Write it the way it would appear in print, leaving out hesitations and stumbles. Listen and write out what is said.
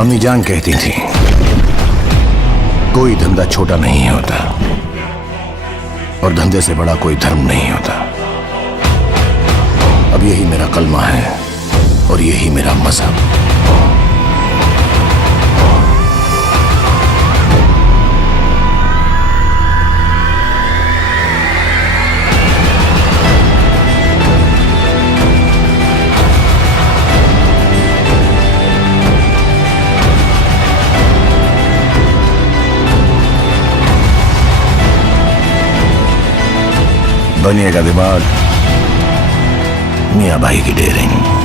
अम्मी जान कहती थी कोई धंधा छोटा नहीं होता और धंधे से बड़ा कोई धर्म नहीं होता। अब यही मेरा कलमा है और यही मेरा मजहब। बनिएगा दिमाग मियाँ भाई की डेयरिंग।